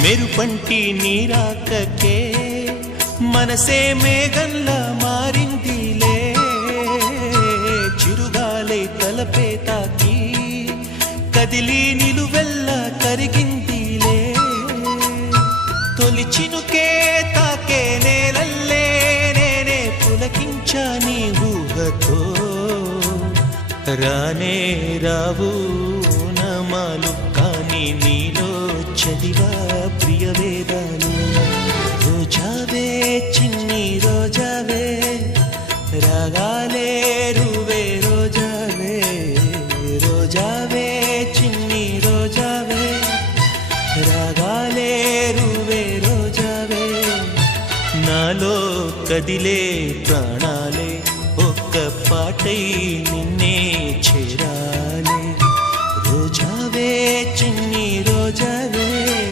మెరుపంటి నీరాకకే మనసే మేఘంలా మారిందిలే, చిరుగాలై తలపే తాకి కదిలి నిలువెల్లా కరిగిందిలే, తొలి చినుకే తాకే నేలల్లే నేనే పులకించా నీ ఊహతో, రానే రావు నమాలు కానీ నీలో చదివా ప్రియ వేదాలు. రోజావే చిన్ని రోజావే రాగాలే రువే రోజావే, రోజావే చిన్ని రోజావే రాగాలే రువే రోజావే, నాలో కదిలే ప్రాణాలే ఒక్క పాటై నిన్నే చేరాలే, రోజావే చిన్ని రోజావే.